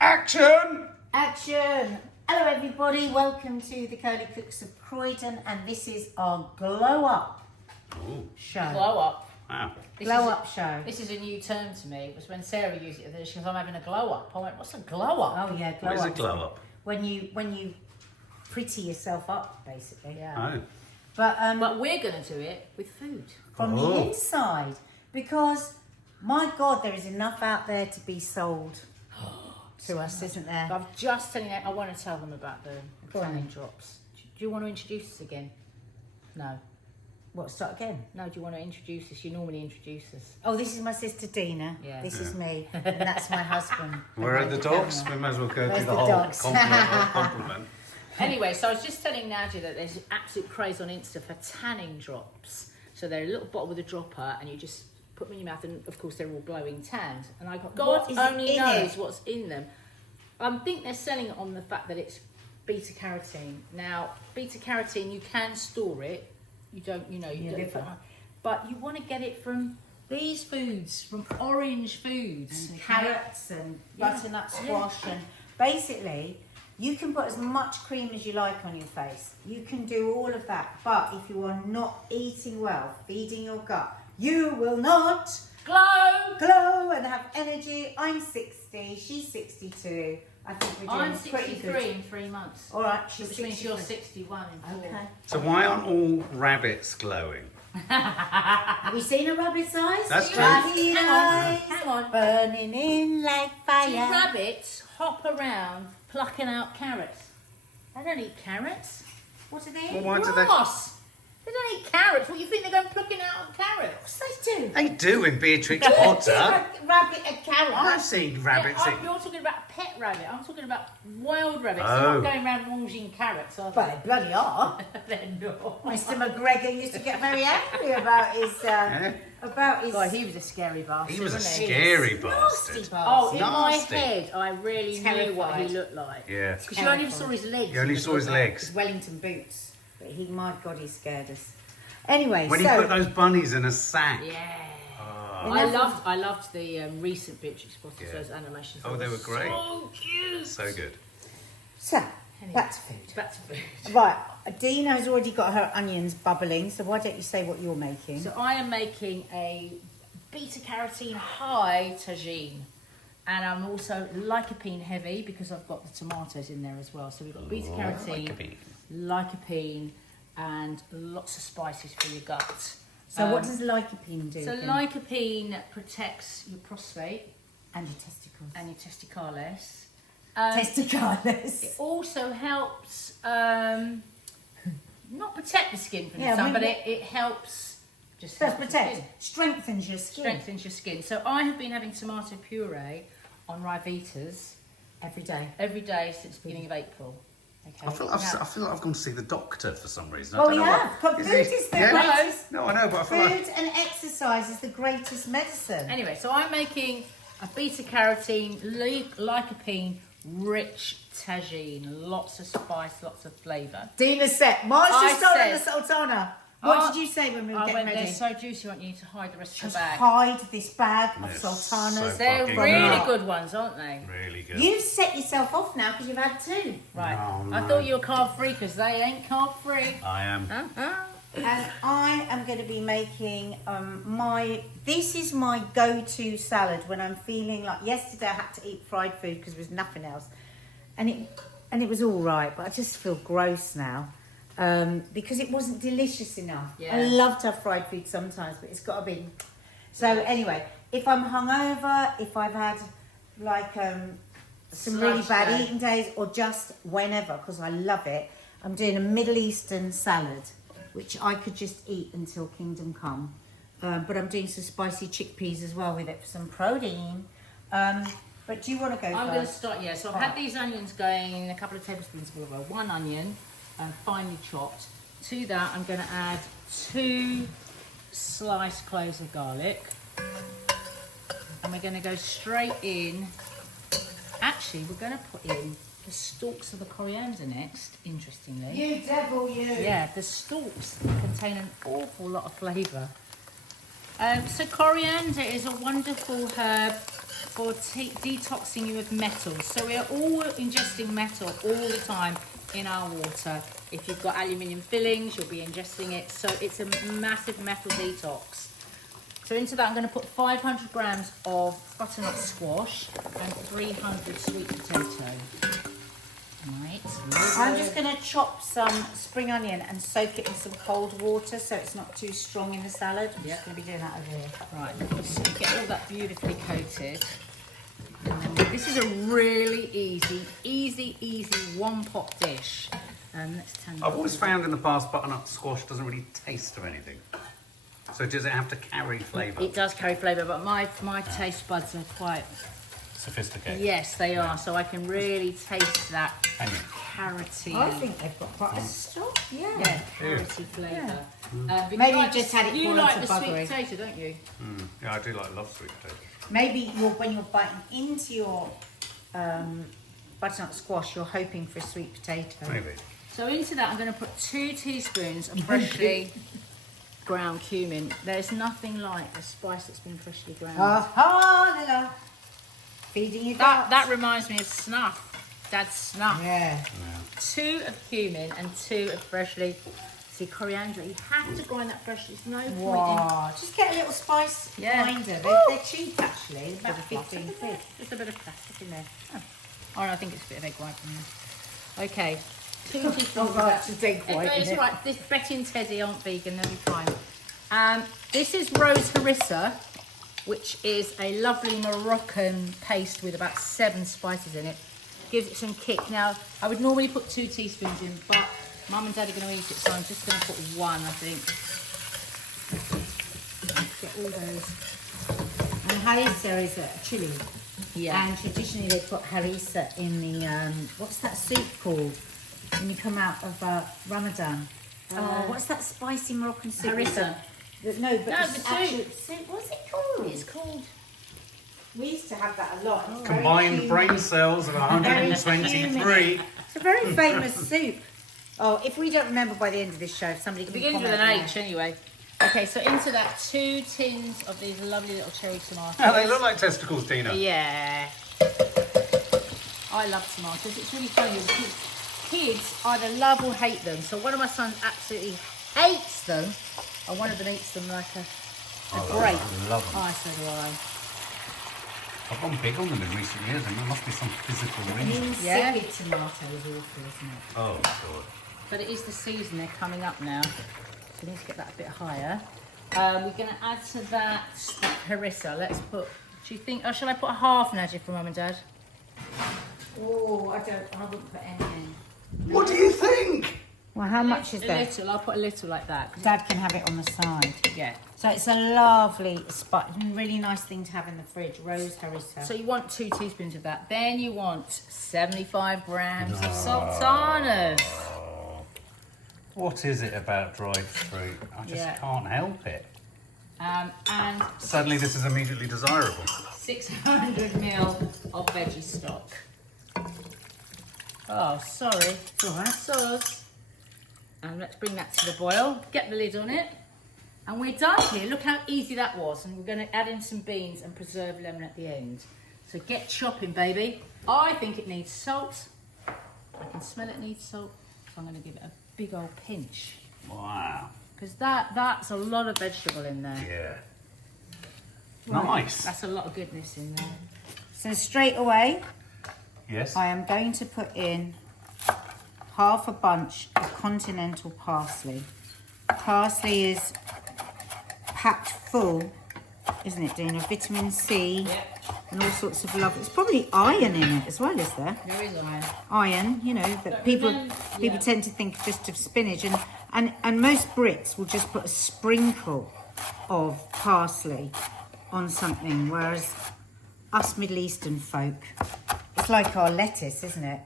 Action! Action! Hello everybody, welcome to the Curly Cooks of Croydon, and this is our Glow Up show. Glow up. Wow. Glow Up show. This is a new term to me. It was when Sarah used it. She goes, I'm having a glow up. I went, what's a glow up? Oh yeah, glow What is up. a glow up? When you pretty yourself up, basically. Yeah. Oh. But we're going to do it with food. From the inside, because my God, there is enough out there to be sold to us, isn't there? But I'm just telling you, I want to tell them about the tanning drops. Do you want to introduce us again? No. What, start again? No, do you want to introduce us? You normally introduce us. Oh, this is my sister Dina. Yeah. This is me, and that's my husband. Where are the dogs? camera. We might as well go Where's through the the whole dogs? compliment. Anyway, so I was just telling Nadia that there's absolute craze on Insta for tanning drops. So they're a little bottle with a dropper, and you just put them in your mouth, and of course they're all glowing tans. And I got, God only knows what's in them. I think they're selling it on the fact that it's beta carotene. Now, beta carotene, you can store it. You don't, you don't. But you want to get it from these foods, from orange foods, And carrots and butternut squash, and basically you can put as much cream as you like on your face. You can do all of that, but if you are not eating well, feeding your gut, you will not glow and have energy. I'm 60, she's 62. I think we're doing I'm pretty 63 good. in 3 months. All right, she's Which means 63. you're 61 in 4. Okay. So why aren't all rabbits glowing? Have you seen a rabbit's eyes? That's true. Rabbit eyes, Hang on. burning in like Do fire. rabbits hop around plucking out carrots? They don't eat carrots. What do they eat? Well, why do they- Grass. They don't eat carrots. What, you think they're going plucking out carrots? They do. They do in Beatrix Potter. Rabbit and carrot. I've seen rabbits Yeah, eat. you're talking about a pet rabbit. I'm talking about wild rabbits. Oh. They're not going around munging carrots, are Well, they bloody are. they? They're not. Mr. McGregor used to get very angry about his God, he was a scary bastard. He was a wasn't he? scary nasty bastard. Oh, in my Nasty. head, I really knew what he Terrified. looked like. Yeah. Because you only saw his legs. You only saw his legs. His Wellington boots. But my God, he scared us. Anyway, When so he put those bunnies in a sack. Yeah. Oh, I loved the recent Beatrix Potter Yeah. those animations. Oh, they were great. So cute. so good. so back to food. Back to food. Right, Dina's already got her onions bubbling. So why don't you say what you're making? So I am making a beta carotene high tagine. And I'm also lycopene heavy because I've got the tomatoes in there as well. So we've got beta carotene, lycopene, and lots of spices for your gut. So what does lycopene do? So again? lycopene protects your prostate and your testicles. and your testicles. Testicalis. It also helps not protect the skin from the Yeah, sun, we- but it helps just Does help your protect, skin. strengthens your skin Strengthens your skin. So I have been having tomato puree on Rivitas every day. every day since the beginning of April. Okay. I feel like I've gone to see the doctor for some reason. Well, I don't know yeah, why. but food is the yeah. greatest. No, I know, but I feel Food like and exercise is the greatest medicine. Anyway, so I'm making a beta carotene, lycopene, rich tagine, lots of spice, lots of flavour. Dina said, March I just told the said- Sultana. What Oh, did you say when we were I getting went, ready? they're so juicy, I want you to hide the rest of Just the bag. hide this bag of Yes, sultanas. so They're fucking really good. good ones, aren't they? really good. You've set yourself off now because you've had 2. Right. Oh, I no. thought you were carb free because they ain't carb free. I am. And I am going to be making this is my go-to salad when I'm feeling like, yesterday I had to eat fried food because there was nothing else. And it was all right, but I just feel gross now. Because it wasn't delicious enough. Yeah. I love to have fried food sometimes, but it's got to be. So anyway, if I'm hungover, if I've had like some really Slush bad day. eating days, or just whenever, because I love it, I'm doing a Middle Eastern salad, which I could just eat until Kingdom Come. But I'm doing some spicy chickpeas as well with it for some protein. But do you want to go I'm going to first? start, yeah. So I've Right. had these onions going in a couple of tablespoons of oil. 1 onion, finely chopped. To that, I'm going to add 2 sliced cloves of garlic. And we're going to go straight in. Actually, we're going to put in the stalks of the coriander next, interestingly. You devil, you. Yeah, the stalks contain an awful lot of flavour. So coriander is a wonderful herb for detoxing you of metals. So we are all ingesting metal all the time in our water. If you've got aluminium fillings, you'll be ingesting it. So it's a massive metal detox. So into that, I'm going to put 500 grams of butternut squash and 300 sweet potato. Right. I'm just going to chop some spring onion and soak it in some cold water so it's not too strong in the salad. I'm just going to be doing that over here. Right. So get all that beautifully coated. And then this is a really easy one-pot dish. Let's turn I've always found in the past butternut squash doesn't really taste of anything. So does it have to carry flavour? It does carry flavour, but my taste buds are quite Sophisticated. Yes, they are. So I can really taste that Can you? carroty. I think they've got quite a stock, Yeah, carroty flavour. Maybe Maybe you just had it you fall like into the sweet buggery. potato, don't you? Yeah, I do love sweet potato. Maybe when you're biting into your butternut squash, you're hoping for a sweet potato. Maybe. So into that, I'm going to put 2 teaspoons of freshly ground cumin. There's nothing like a spice that's been freshly ground. Lila. Feeding your ducks. That reminds me of snuff. Dad's snuff. Yeah. 2 of cumin and 2 of freshly. See, coriander. You have to grind that fresh. There's no point Wow. Just get a little spice grinder. They're cheap actually. They're about 15 quid. Just a bit of plastic in there. Oh, no, I think it's a bit of egg white in there. Okay. 2 teaspoons of that. It's egg white. It's isn't it? right. This Betty and Teddy aren't vegan. They'll be fine. This is rose harissa, which is a lovely Moroccan paste with about 7 spices in it. Gives it some kick. Now, I would normally put 2 teaspoons in, but Mum and Dad are going to eat it, so I'm just going to put 1, I think. Get all those. And harissa is a chili. Yeah. And traditionally they put harissa in the, what's that soup called? When you come out of Ramadan. What's that spicy Moroccan soup? Harissa. No, but No, it's the actual soup. soup. What's it called? It's called. We used to have that a lot. It's very Combined humid. brain cells of Very 123. humid. It's a very famous soup. Oh, if we don't remember by the end of this show, if somebody It can begins with comment an on H anyway. Okay, so into that 2 tins of these lovely little cherry tomatoes. Oh, they look like testicles, Tina. Yeah. I love tomatoes. It's really funny. The kids either love or hate them. So one of my sons absolutely hates them, and one of them eats them like a grape. I love them. Oh, so do I. I've gone big on them in recent years, and there must be some physical reason. Yeah. Insipid tomato is awful, isn't it? Oh, God. But it is the season. They're coming up now. So we need to get that a bit higher. We're going to add to that harissa. Let's put, do you think, shall I put half, Nadia, for Mum and Dad? Oh, I wouldn't put anything. What do you think? Well, how much is A that? little. I'll put a little like that. Dad can have it on the side. Yeah. So it's a lovely, really nice thing to have in the fridge. Rose harissa. So you want 2 teaspoons of that. Then you want 75 grams of sultanas. What is it about dried fruit? I just can't help it. And Suddenly this is immediately desirable. 600 ml of veggie stock. Oh, sorry. It's all right. Sauce. And let's bring that to the boil. Get the lid on it. And we're done here. Look how easy that was. And we're going to add in some beans and preserved lemon at the end. So get chopping, baby. I think it needs salt. I can smell it needs salt. So I'm going to give it a big old pinch. Wow. Because that's a lot of vegetable in there. Yeah. Nice. That's a lot of goodness in there. So straight away, Yes. I am going to put in half a bunch of continental parsley. Parsley is packed full, isn't it, Dina? Vitamin C Yep. and all sorts of love. There's probably iron in it as well, is there? There is iron. Iron, you know, that people tend to think just of spinach, and most Brits will just put a sprinkle of parsley on something, whereas us Middle Eastern folk, it's like our lettuce, isn't it?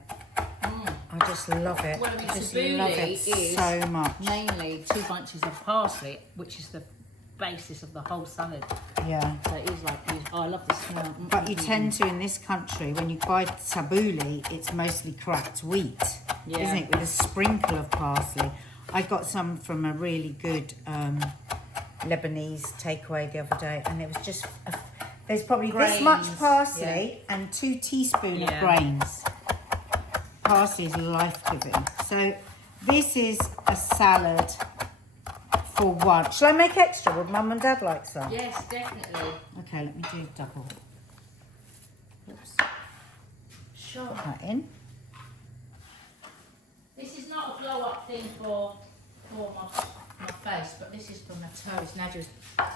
I just love it. Well, I mean, I just tabbouleh love it is so much. mainly 2 bunches of parsley, which is the basis of the whole salad. Yeah. So it is like, I love the smell. But you tend to, in this country, when you buy tabbouleh, it's mostly cracked wheat, isn't it? With a sprinkle of parsley. I got some from a really good Lebanese takeaway the other day, and it was just, There's probably this Grains, much parsley and 2 teaspoons of grains. Parsley is life-giving. So this is a salad for one. Shall I make extra? Would Mum and Dad like some? Yes, definitely. Okay, let me do double. Oops. Sure. Put that in. This is not a glow-up thing for my face, but this is for my toes. Nadia's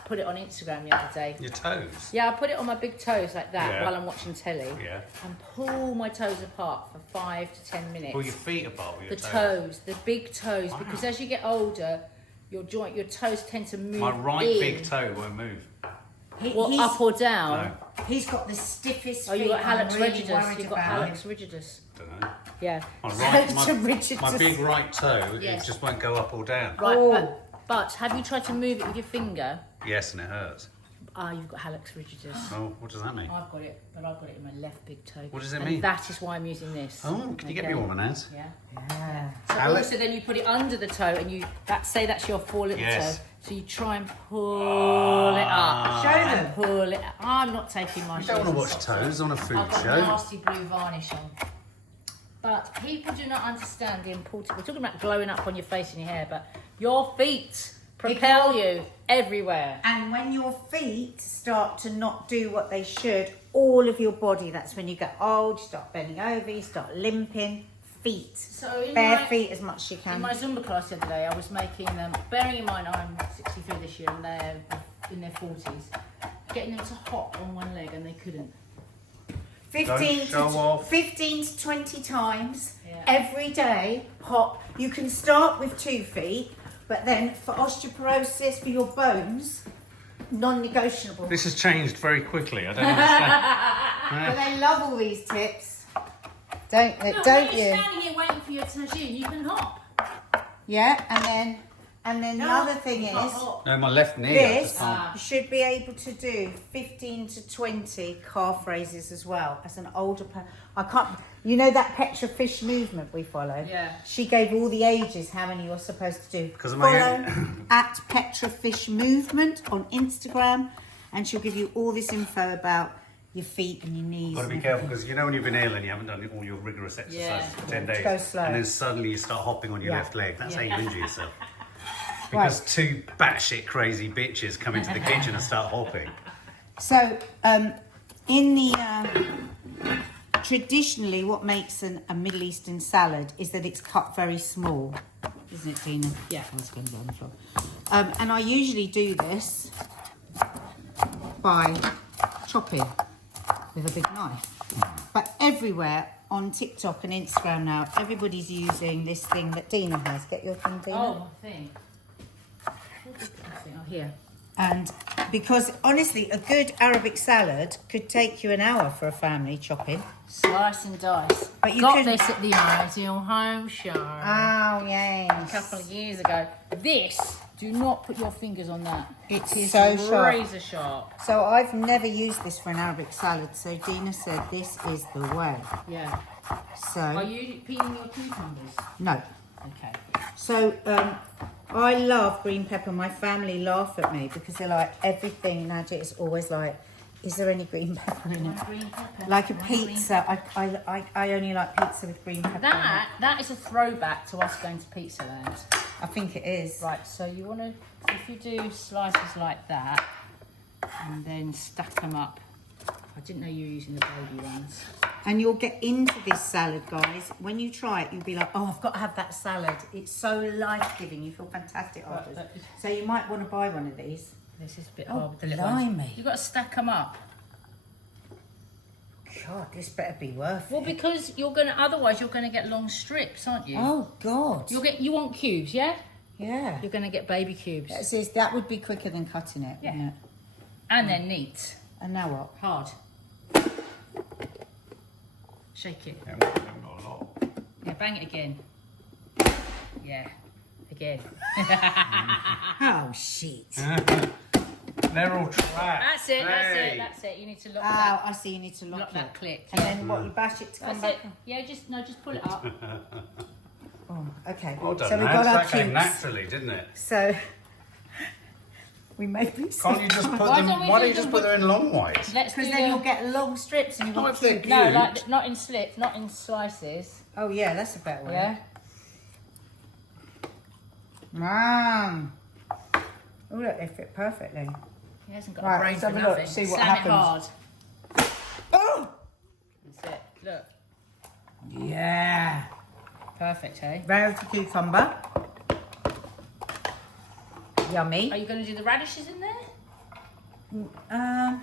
put it on Instagram the other day. Your toes? Yeah, I put it on my big toes like that Yeah. while I'm watching telly. Yeah. And pull my toes apart for 5 to 10 minutes. Pull your feet apart with your The toes. toes, the big toes, Wow. because as you get older, your toes tend to move My right in. big toe won't move. Well, up or down? No, He's got the stiffest Oh, feet. you got I'm hallux really rigidus. worried You've got about hallux rigidus. don't know. Yeah. My Richard my just- big right toe, Yes. it just won't go up or down. Right, Oh. but have you tried to move it with your finger? Yes, and it hurts. Ah, you've got hallux rigidus. Oh, what does that mean? I've got it, but I've got it in my left big toe. What does it and mean? That is why I'm using this. Oh, can you get me one of those? Yeah. Yeah. So Hallux- also then you put it under the toe and you say that's your 4 little Yes. toe. So you try and pull it up. Show them. And pull it up. I'm not taking my You shoes don't want to and watch socks toes on a food I've got show. nasty blue varnish on. But people do not understand the importance. We're talking about glowing up on your face and your hair, but your feet propel you everywhere. And when your feet start to not do what they should, all of your body, that's when you get old, you start bending over, you start limping. Feet. So in Bare my, feet as much as you can. in my Zumba class the other day, I was making them, bearing in mind I'm 63 this year and they're in their 40s, getting them to hop on one leg and they couldn't. 15 show to, off. 15 to 20 times Yeah. every day, hop. You can start with 2 feet, but then for osteoporosis, for your bones, non-negotiable. This has changed very quickly. I don't understand. But they love all these tips. Don't Look, don't when you're you? standing here waiting for your tagine, you can hop. Yeah, and then the other thing is, Hop. No, my left knee. I this just can't. you should be able to do 15 to 20 calf raises as well as an older person. I can't. You know that Petra Fish movement we follow? Yeah. She gave all the ages how many you're supposed to do. 'Cause I'm Follow at Petra Fish Movement on Instagram, and she'll give you all this info about your feet and your knees. Got to be and careful because you know when you've been ill and you haven't done all your rigorous exercises Yeah. for 10 days, Go slow. and then suddenly you start hopping on your Yeah. left leg. That's Yeah. how you injure yourself. Because Right. 2 batshit crazy bitches come into the kitchen and start hopping. So, in the traditionally, what makes a Middle Eastern salad is that it's cut very small, isn't it, Dina? Yeah. Oh, it's going to go on the floor. And I usually do this by chopping with a big knife. But everywhere on TikTok and Instagram now, everybody's using this thing that Dina has. Get your thing, Dina. Oh, my thing. Oh, here. And because honestly, a good Arabic salad could take you an hour for a family chopping. Slice and dice. But you got can- this at the Ideal Home Show Oh, yes. a couple of years ago. This, do not put your fingers on that. It's It is so sharp. razor sharp. So I've never used this for an Arabic salad. So Dina said this is the way. Yeah. Are So you peeling your cucumbers? no. Okay. So I love green pepper. My family laugh at me because they're like, everything Nadia is always like, is there any green pepper in it? Green pepper. Like a One green pizza. I only like pizza with green pepper. in it. That is a throwback to us going to Pizza Land. I think it is. Right, so you want to, if you do slices like that, and then stack them up. I didn't know you were using the baby ones. And you'll get into this salad, guys. When you try it, you'll be like, oh, I've got to have that salad. It's so life-giving. You feel fantastic afterwards. Right, So you might want to buy one of these. This is a bit Oh, hard with the little ones. blimey. You've got to stack them up. God, this better be worth Well, it. because otherwise you're gonna get long strips, aren't you? Oh, God. You want cubes, yeah? Yeah. You're gonna get baby cubes. That would be quicker than cutting it, Yeah. wouldn't it? And they're neat. And now what? Hard. Shake it. Yeah, we haven't got a lot. Yeah, bang it again. Yeah. Again. Oh, shit. They're all trapped. That's it. You need to lock Oh, that. I see. You need to lock Lock it. that click. And then what? You bash it to come That's back? it. Yeah, just pull it up. Oh, okay. Well done, So we Nance. got our That came cubes. naturally, didn't it? So We may be Can't you just put Why them? don't we Why do don't you just the put them in long ways? Let's do because then you'll get long strips and you Oh, want if they're to. no, cubed. like not in slips, not in slices. Oh yeah, that's a better way. Yeah. Oh look, they fit perfectly. He hasn't got Right, a brain let's for have a look, nothing. see what Slam happens. it hard. Oh! That's it. Look. Yeah. Perfect, hey? Velvety cucumber. Yummy. Are you going to do the radishes in there? Oh, I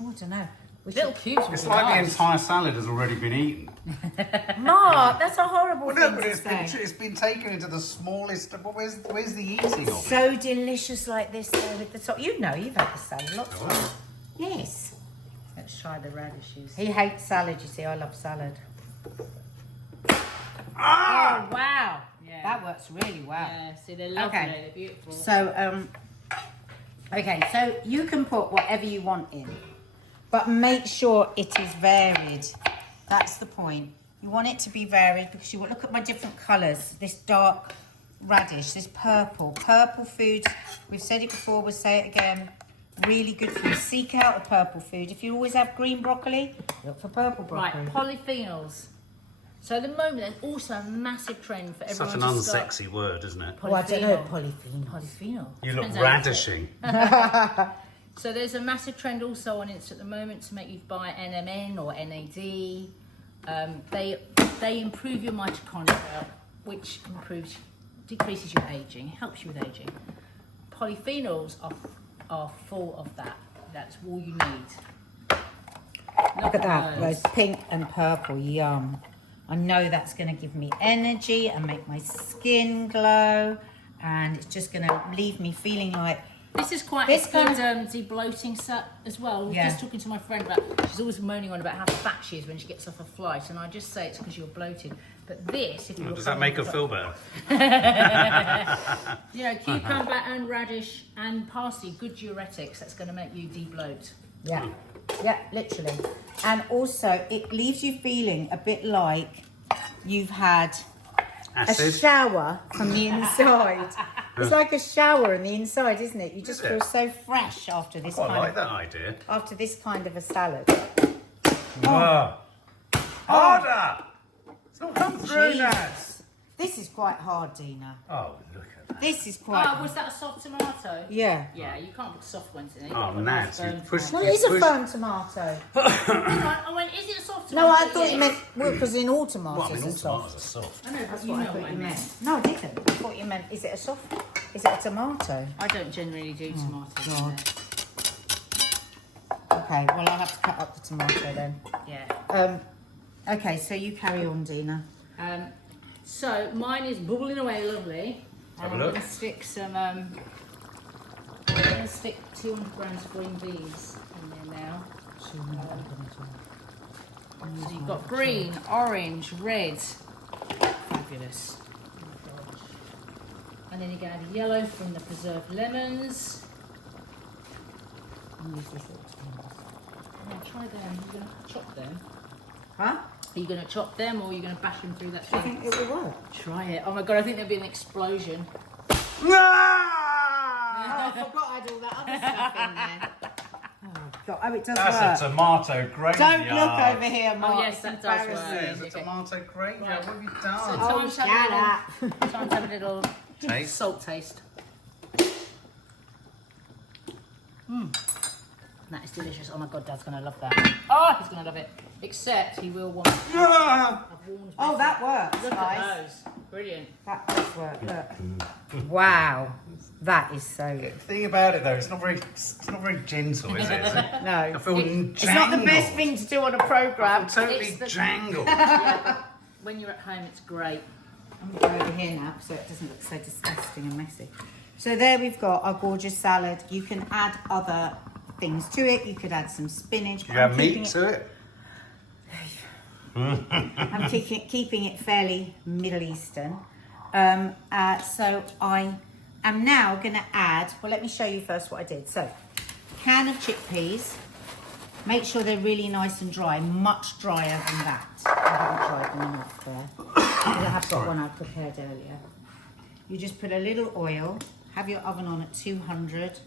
don't know. Little cubes would It's be like the nice. entire salad has already been eaten. Mark, that's a horrible Well, thing no, but to it's say. been taken into the smallest. But where's the eating of it? So delicious like this though with the top. You know, you've had the salad lots of times. Yes. Let's try the radishes. He hates salad, you see. I love salad. Ah! Oh, wow. Yeah. That works really well. Yeah, see, they're lovely. Okay. They're beautiful. So, okay, so you can put whatever you want in, but make sure it is varied. That's the point. You want it to be varied because you want, look at my different colours. This dark radish, this purple. Purple foods, we've said it before, we'll say it again. Really good for you. Seek out the purple food. If you always have green broccoli, look for purple broccoli. Right, polyphenols. So at the moment, there's also a massive trend for everyone Such an to start- unsexy word, isn't it? Oh, I don't know, Polyphenol. polyphenol. You look Depends how you radishing. So there's a massive trend also on Insta at the moment to make you buy NMN or NAD. They improve your mitochondria, which decreases your aging, helps you with aging. Polyphenols are full of that. That's all you need. Look at that, those pink and purple, yum. I know that's going to give me energy and make my skin glow, and it's just going to leave me feeling like This is quite This a good kind de-bloating set as well. Yeah. Just talking to my friend about, she's always moaning on about how fat she is when she gets off a flight, and I just say it's because you're bloated. But this, if you Does that make her feel better? You know, cucumber and radish and parsley, good diuretics. That's going to make you de-bloat. yeah, yeah, literally. And also, it leaves you feeling a bit like you've had a Acid. shower from the inside. It's like a shower on the inside, isn't it? You just Is it? feel so fresh after this Oh, I kind like of that idea. after this kind of a salad. Ah. Harder! It's not come through, Nat. Jesus. This is quite hard, Dina. Oh, look at that. This is quite Oh, hard. was that a soft tomato? Yeah. Yeah, you can't put soft ones in it. Oh, Nat, you pushed Well, it. it is a firm tomato. I went, is it a soft tomato? No, I thought you Yes. meant, well, because in all Well, tomatoes I mean, are all soft. tomatoes are soft. I know, That's but you what I know thought what I you meant. meant. No, I didn't. I thought you meant, is it a soft, is it a tomato? I don't generally do tomatoes. in God. Okay, well, I'll have to cut up the tomato then. there. Yeah. Okay, so you carry on, Dina. So mine is bubbling away lovely. Have a I'm look. going to stick some. I'm going to stick 200 grams of green beans in there now. So you've got green, orange, red. Fabulous. And then you're going to add yellow from the preserved lemons. Now try them. You're going to chop them. Huh? Are you going to chop them or are you going to bash them through that Do you thing? think it will work? Try it. Oh my god, I think there'll be an explosion. Oh, I forgot I had all that other stuff in there. Oh, God. Oh, it does That's work. a tomato graveyard. Don't look over here, Mark. Oh, yes, It's that does work. embarrassing. Yeah, it's a tomato graveyard. Right. What have you So done? Oh, time to shut have up. a little, time to have a little Taste. salt taste. That is delicious. Oh my god, Dad's going to love that. Oh, he's going to love it. Except he will want... Ah! I've warned Oh, myself. that works, Look guys. at those. Brilliant. That does work. Look. Wow. That is so good. The thing about it though, it's not very gentle, is it? Is it? No. I feel It's not the best jangled. thing to do on a programme. I'm totally It's the- jangled. When you're at home, it's great. I'm going to go over here now so it doesn't look so disgusting and messy. So there we've got our gorgeous salad. You can add other things to it. You could add some spinach. Do you have meat to it? I'm keeping it fairly Middle Eastern. So I am now going to add, well, let me show you first what I did. So, can of chickpeas. Make sure they're really nice and dry, much drier than that. I haven't dried them enough there. Because I have got one I prepared earlier. You just put a little oil, have your oven on at 200,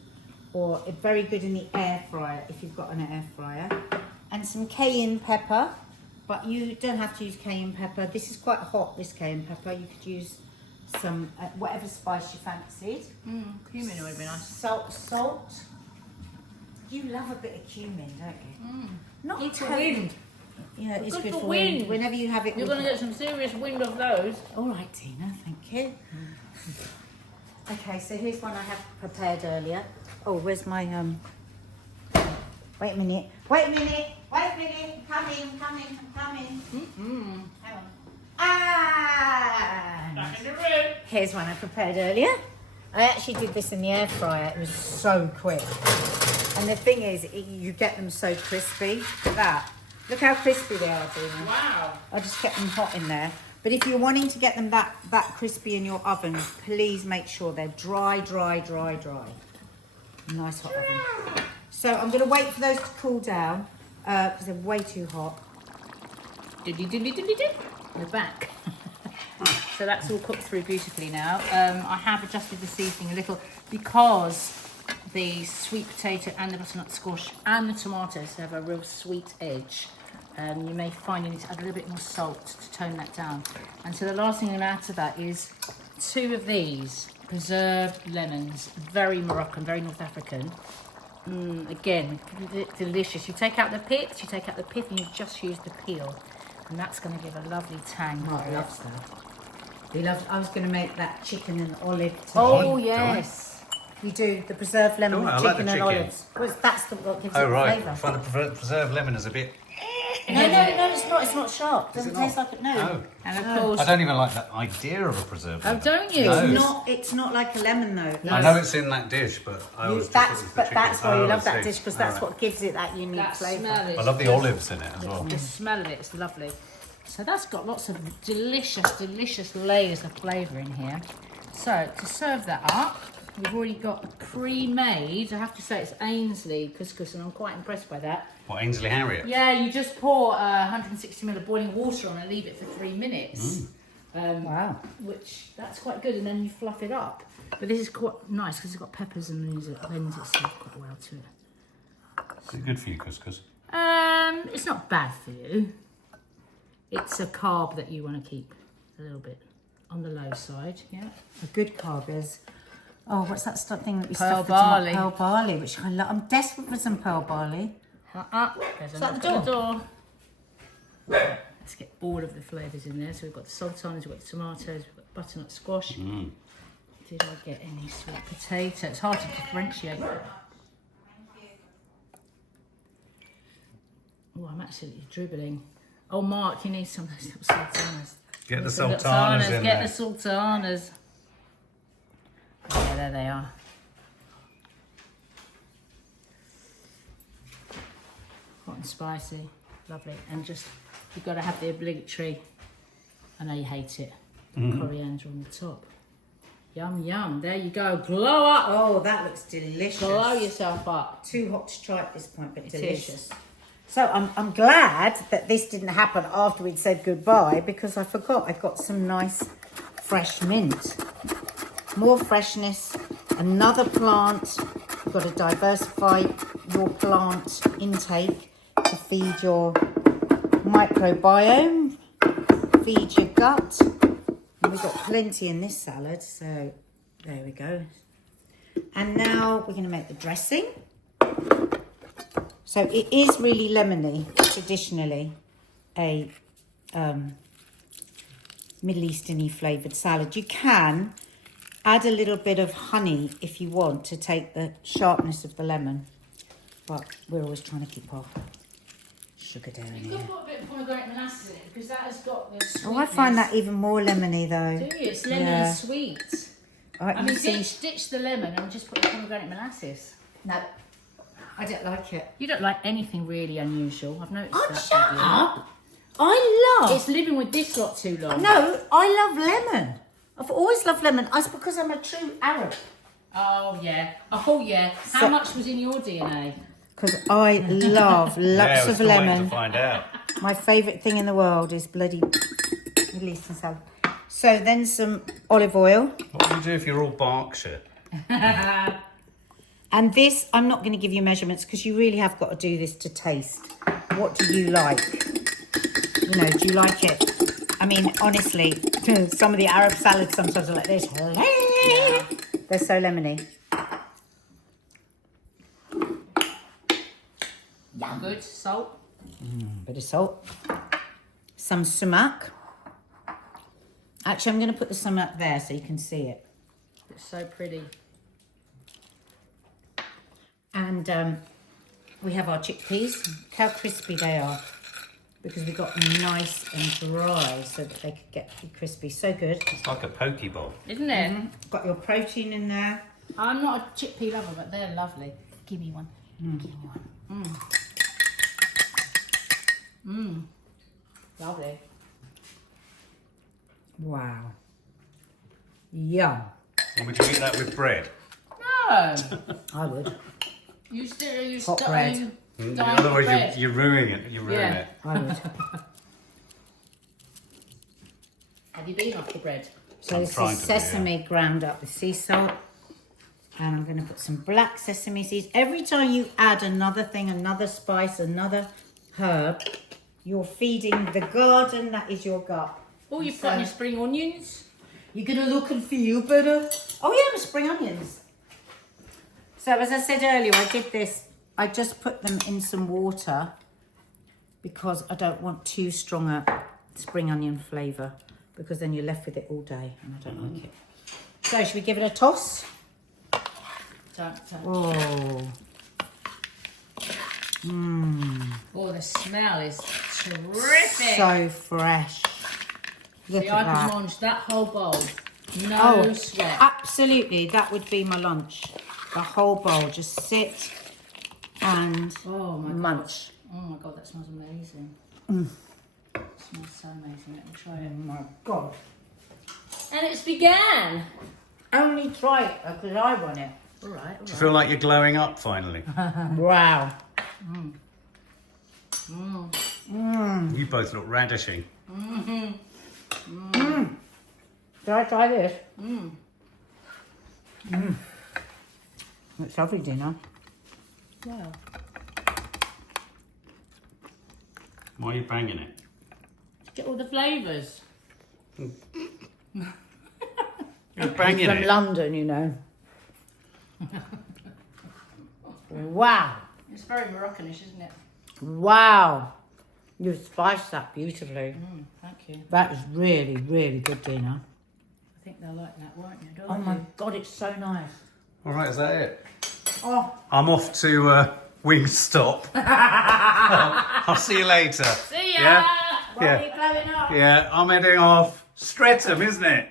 or very good in the air fryer if you've got an air fryer. And some cayenne pepper, but you don't have to use cayenne pepper. This is quite hot, this cayenne pepper. You could use some, whatever spice you fancied. Cumin would be nice. Salt. You love a bit of cumin, don't you? Not It's for totally. wind. Yeah, it's Good good for for wind. wind. Whenever you have it. You're with- going to get some serious wind of those. All right, Tina, thank you. Okay, so here's one I have prepared earlier. Oh, where's my Wait a minute. Wait a minute. Wait a minute. I'm coming. Hang on. Ah! Back in the room. Here's one I prepared earlier. I actually did this in the air fryer. It was so quick. And the thing is, you get them so crispy. Look at that. Look how crispy they are, Dina. Wow. I just kept them hot in there. But if you're wanting to get them that crispy in your oven, please make sure they're dry. Nice hot oven. So I'm going to wait for those to cool down because they're way too hot. We're back. So that's all cooked through beautifully now. I have adjusted the seasoning a little because the sweet potato and the butternut squash and the tomatoes have a real sweet edge. You may find you need to add a little bit more salt to tone that down. And so the last thing I'm going to add to that is 2 of these preserved lemons, very Moroccan, very North African. Again, delicious. You take out the pith, and you just use the peel. And that's going to give a lovely tang. Mark loves that. I was going to make that chicken and olive today. Oh, yes. We do the preserved lemon Oh, with I like chicken the and chicken. olives. Well, that's what gives Oh, it the right. I flavour. find the preserved lemon is a bit... No, it's not. It's not sharp. Is Doesn't it taste not? like it. No. Oh. And of course, I don't even like that idea of a preserved lemon. don't you? No. It's not like a lemon though. I know it's in that dish, but I always thought it was the But chicken. that's why you Oh, love I that see. dish, because All that's right. what gives it that unique that flavour. smell is I love the just- olives in it as well. The smell of it's lovely. So that's got lots of delicious layers of flavour in here. So to serve that up, we've already got a pre-made, I have to say it's Ainsley couscous, and I'm quite impressed by that. What, Ainsley Harriet? Yeah, you just pour 160 ml of boiling water on and leave it for 3 minutes. Wow. Which, that's quite good, and then you fluff it up. But this is quite nice because it's got peppers and lends itself quite well to it. Is it good for you, couscous? It's not bad for you. It's a carb that you want to keep a little bit on the low side, yeah. A good carb is. Oh, what's that thing that we Pearl stuff the tomato- barley. Pearl barley, which I love. I'm desperate for some pearl barley. There's a that knock the at the door. Let's get all of the flavours in there. So we've got the sultanas, we've got the tomatoes, we've got butternut squash. Did I get any sweet potato? It's hard to differentiate. Oh, I'm absolutely dribbling. Oh, Mark, you need some of those little sultanas. Get the Some sultanas in Get there. the sultanas. Yeah, there they are. Hot and spicy, lovely, and just you've got to have the obligatory. I know you hate it. Coriander on the top. Yum yum. There you go. Glow up. Oh, that looks delicious. Glow yourself up. Too hot to try at this point, but It delicious. is. So I'm glad that this didn't happen after we'd said goodbye, because I forgot I got some nice fresh mint. More freshness, another plant. You've got to diversify your plant intake to feed your microbiome, feed your gut. And we've got plenty in this salad, so there we go. And now we're going to make the dressing. So it is really lemony, traditionally, a Middle Eastern-y flavoured salad. You can add a little bit of honey if you want to take the sharpness of the lemon, but we're always trying to keep our sugar down You here. could put a bit of pomegranate molasses in it because that has got the sweetness. Oh, I find that even more lemony though. Do you? It's lemon and sweet. All right, I mean, you see- ditch the lemon and just put the pomegranate molasses. No, I don't like it. You don't like anything really unusual. I've noticed Oh, that. shut with you. up! I love. It's living with this lot too long. No, I love lemon. I've always loved lemon. It's because I'm a true Arab. Oh yeah. Oh yeah. How So- much was in your DNA? Because I love Yeah, lots I was of still waiting lemon. to find out. My favourite thing in the world is bloody Middle Eastern salad. So then some olive oil. What would you do if you're all Berkshire? And this, I'm not going to give you measurements because you really have got to do this to taste. What do you like? You know, do you like it? I mean, honestly, some of the Arab salads sometimes are like this. Yeah. They're so lemony. Yeah. Good. Salt. Bit of salt. Some sumac. Actually, I'm going to put the sumac there so you can see it. It's so pretty. And we have our chickpeas. Look how crispy they are. Because we got them nice and dry so that they could get crispy. So good. It's like a poke bowl. Isn't it? Got your protein in there. I'm not a chickpea lover, but they're lovely. Give me one. Give me one. Lovely. Wow. Yum. And would you eat that with bread? No. I would. You still Hot bread. Otherwise, you ruin it. You ruin Yeah. it. I would. Have you been off the bread? So I'm this trying is to do, yeah. sesame ground up with sea salt. And I'm going to put some black sesame seeds. Every time you add another thing, another spice, another herb, you're feeding the garden that is your gut. Oh, you've got your spring onions. You're going to look and feel better. Oh yeah, the spring onions. So as I said earlier, I did this. I just put them in some water because I don't want too strong a spring onion flavour because then you're left with it all day and I don't like it. So should we give it a toss? Don't. Oh. Oh, the smell is terrific. So fresh. Look See, at I that. could munch that whole bowl. No sweat. Absolutely. That would be my lunch. The whole bowl. Just sit and Oh my munch. Oh my god, that smells amazing. It smells so amazing. Let me try it. Oh my God. And it's began. Only try it because I want it. All right. Do you feel like you're glowing up finally? Wow. You both look radishing. Should I try this? It's lovely dinner. Wow. Why are you banging it? Get all the flavours. You're banging From it. London, you know. Wow. It's very Moroccanish, isn't it? Wow. You've spiced that beautifully. Thank you. That is really, really good dinner. I think they'll like that, won't you? Oh my God, it's so nice. All right, is that it? Oh, I'm off to Wingstop. I'll see you later. See ya! Yeah? why are you blowing up? Yeah, I'm heading off. Streatham, isn't it?